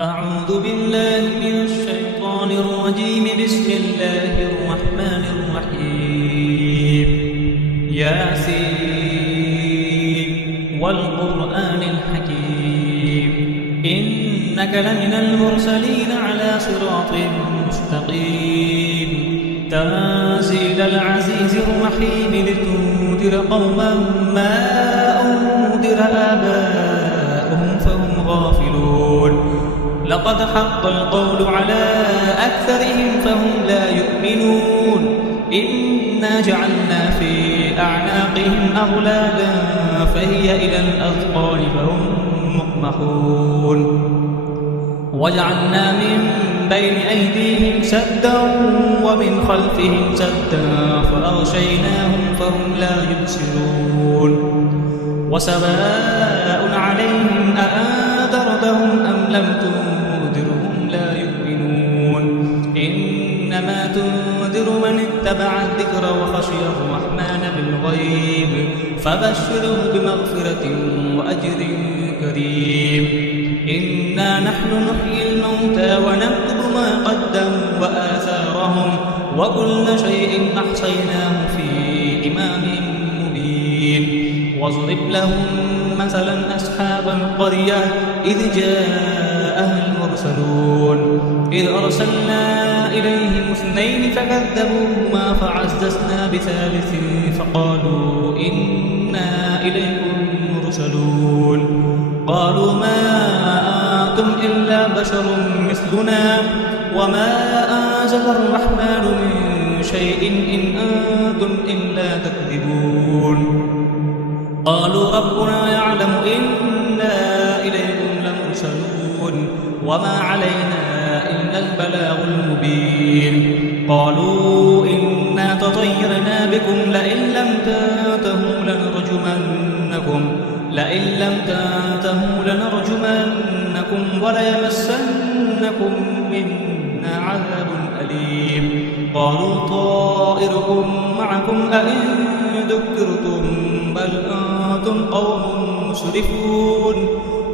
أعوذ بالله من الشيطان الرجيم. بسم الله الرحمن الرحيم. ياسين والقرآن الحكيم إنك لمن المرسلين على صراط مستقيم تنزيل العزيز الرحيم لتنذر قوما ما أنذر آباؤهم فهم غافلون. لقد حق القول على أكثرهم فهم لا يؤمنون. إنا جعلنا في أعناقهم أغلالا فهي إلى الأذقان فهم مقمحون. وجعلنا من بين أيديهم سدا ومن خلفهم سدا فأغشيناهم فهم لا يبصرون. وسواء عليهم أأنذرتهم أم لم تنذرهم لا يؤمنون. إنما تنذر من اتبع الذكر وخشي الرحمن بالغيب فبشره بمغفرة وأجر كريم. إنا نحن نحيي الموتى ونكتب ما قدموا وآثارهم وكل شيء أحصيناه في إمام مبين. واضرب لهم مثلا أصحاب القرية إذ جاءها المرسلون إذ أرسلنا إليهم اثنين فكذبوهما فعززنا بثالث فقالوا إنا إليكم مرسلون. قالوا ما أنتم إلا بشر مثلنا وما أنزل الرحمن من شيء إن أنتم إلا تكذبون. قالوا ربنا يعلم إنا إليكم لمرسلون وما علينا إلا البلاغ المبين. قالوا إنا تطيرنا بكم لئن لم تنتهوا لنرجمنكم وليمسنكم منا عذاب أليم. قالوا طائركم معكم أئن ذكرتم بل أنتم قوم مسرفون.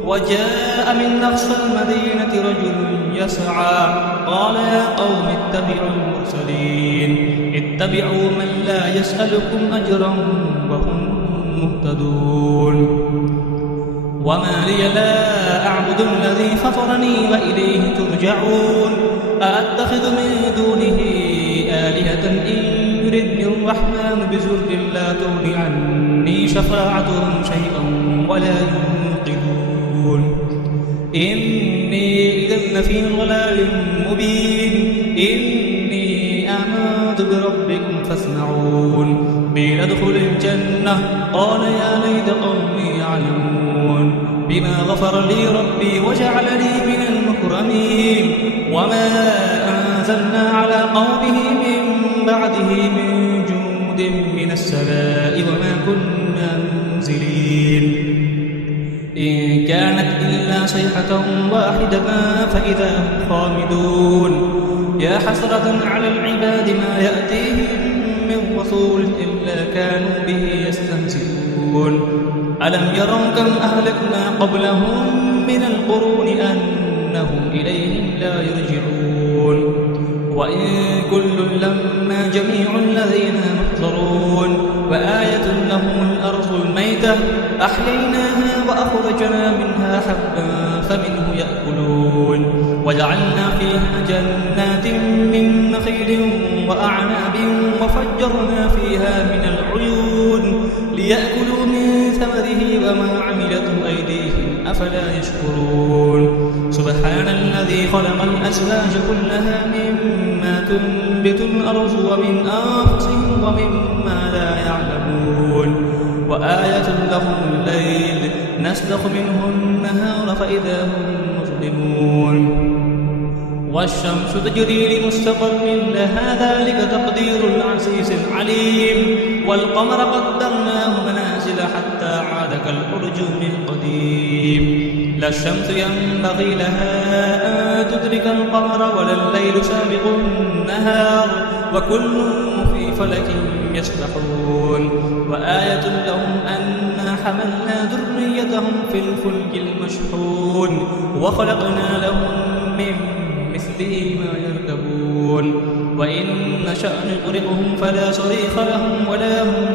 وجاء من أقصى المدينة رجل يسعى قال يا قوم اتبعوا المرسلين اتبعوا من لا يسألكم أجرا وهم مهتدون. وما لي لا أعبد الذي فطرني وإليه ترجعون. أأتخذ من دونه آلهة إن يردني الرحمن بضر لا تغن عني شفاعتهم شيئا ولا ينقذون. إني إذا لفي ضلال مبين. إني آمنت بربكم فاسمعون. قيل ادخل الجنة قال يا ليت قومي يعلمون بما غفر لي ربي وجعلني من المكرمين. وما أنزلنا على قومه من بعده من جند من السماء وما كنا منزلين. إن كانت إلا صيحة واحدة فإذا هم خامدون. يا حسرة على العباد ما يأتيهم من رسول إلا كانوا به يستهزئون. ألم يروا كم أهلكنا قبلهم من القرون أنهم إليهم لا يرجعون. وإن كل لما جميع الذين محضرون. وآية لهم الأرض الميتة أحييناها وأخرجنا منها حبا فمنه يأكلون. وجعلنا فيها جنات من نخيل وأعناب وفجرنا فيها من العيون ليأكلوا من ثمره وما عملته أيديهم أفلا يشكرون. سبحان الذي خلق الأزواج كلها مما تنبت الأرض ومن أنفسهم ومما لا يعلمون. وآية لهم الليل نسلخ منه النهار فإذا هم مظلمون. والشمس تجري لمستقر لها ذلك تقدير العزيز العليم. والقمر قدرناه منازل حتى عاد كالأرجون القديم. لا الشمس ينبغي لها أن تدرك القمر ولا الليل سابق النهار وكل في فلك يسبحون. وآية لهم أنا حملنا ذريتهم في الفلك المشحون وخلقنا لهم تغرقهم فلا صريخ لهم ولا هم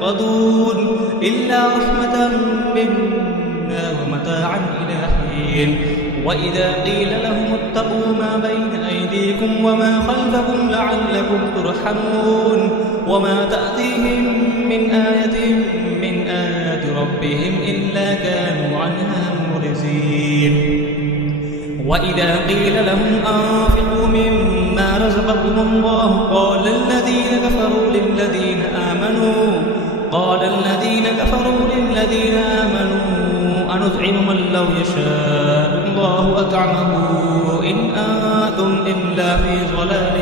ينقذون إلا رحمة منا ومتاعا إلى حين. وإذا قيل لهم اتقوا ما بين أيديكم وما خلفكم لعلكم ترحمون وما تأتيهم من آية من آيات ربهم إلا كانوا عنها معرضين. وإذا قيل لهم أنفقوا مما رزقكم الله قال الذين كفروا للذين آمنوا أنطعم من لو يشاء الله أطعمه إن أنتم إلا في ضلال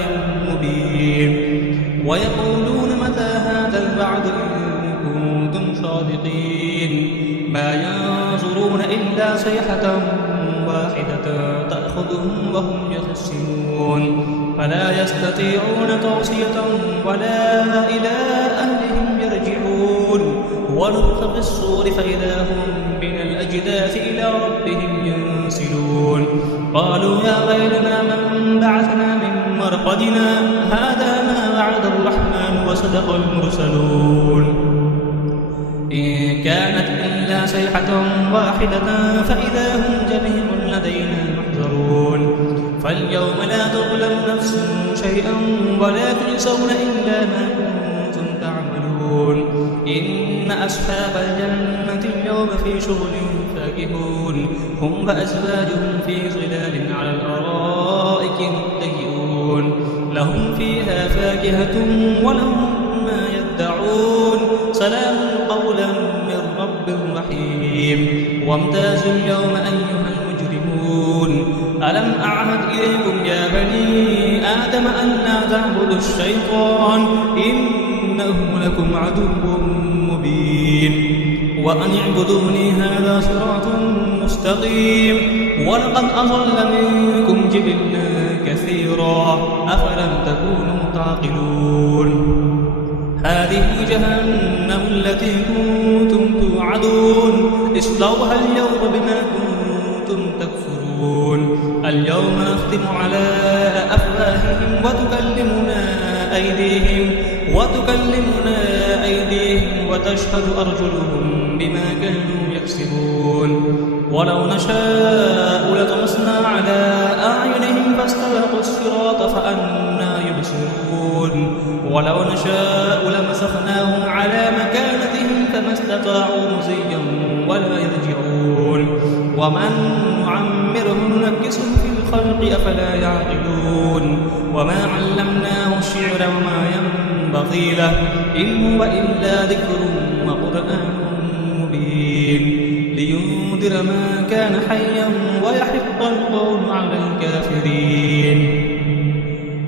مبين. ويقولون متى هذا الوعد إن كنتم صادقين ما ينظرون إلا صيحة واحدة تأخذهم وهم يخسرون فلا يستطيعون توصية ولا إلى أهلهم يرجعون. ونفخ في الصور فإذا هم من الأجداث إلى ربهم ينسلون قالوا يا ويلنا من بعثنا من مرقدنا هذا ما وعد الرحمن وصدق المرسلون إن كانت إلا صيحة واحدة فإذا هم جميع لدينا محضرون. فاليوم لا تظلم نفس شيئا ولا تجزون إلا ما كنتم تعملون. إن أصحاب الجنة اليوم في شغل فاكهون هم وأزواجهم في ظلال على الأرائك متكئون لهم فيها فاكهة ولهم ما يدعون سلام قولا من رب رحيم. وامتازوا اليوم أيها المجرمون ألم أعهد إليكم يا بني آدم أن لا تعبدوا الشيطان إنه لكم عدو مبين. وأن اعبدوني هذا صراط مستقيم. ولقد أضل منكم جبلا كثيرا أفلم تكونوا تعقلون. هذه جهنم التي كنتم توعدون اصلوها اليوم بما كنتم تكفرون. اليوم نختم على أفواههم وتكلمنا أيديهم وتشهد أرجلهم بما كانوا يكسبون. ولو نشاء لطمسنا على أعينهم فاستبقوا الصراط فأنى يبصرون. ولو نشاء لمسخناهم على مكانتهم فما استطاعوا مزيا ولا يرجعون. ومن نعمره ننكسه في الخلق أفلا يعقلون. وما علمناه الشعر وما ينبغي له إن هو إلا ذكر وقرآن مبين لينذر ما كان حيا ويحق القول على الكافرين.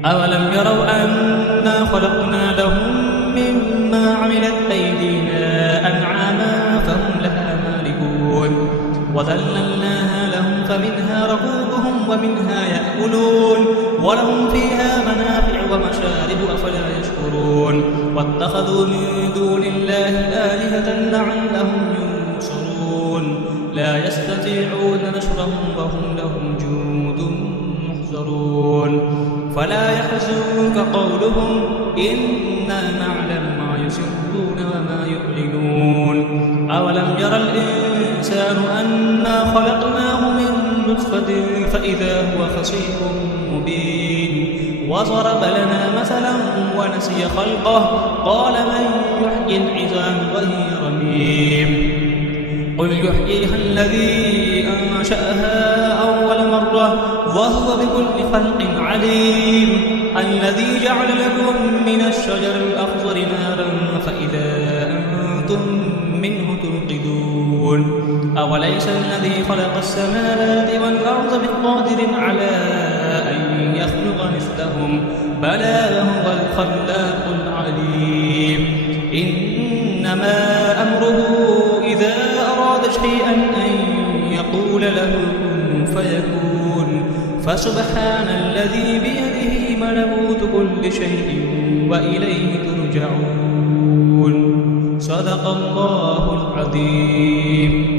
أولم يروا أنا خلقنا لهم مما عملت أيدينا أنعاما فهم لها مالكون وذللناها لهم فمنها ركوبهم ومنها يأكلون ولهم فيها منافع ومشارب أفلا يشكرون. واتخذوا من دون الله آلهة لعلهم ينصرون لا يستطيعون نصرهم وهم لهم جند محضرون. فلا يحزنك قولهم إنا نعلم ما يسرون وما يعلنون. أولم يرى الإنسان أنا خلقناه من نطفة فإذا هو خصيم مبين. وضرب لنا مثلا ونسي خلقه قال من يحيي العظام وهي رميم. قل يحييها الذي أنشأها أول مرة وهو بكل خلق عليم. الذي جعل لكم من الشجر الأخضر نارا فإذا أنتم منه توقدون. أوليس الذي خلق السماوات والأرض بقادر على أن يخلق مثلهم بلى وهو الخلاق العليم. إنما أمره إذا أراد شيئا أن يقول له كن فيكون. فسبحان الذي بيده ملكوت كل شيء وإليه ترجعون. صدق الله العظيم.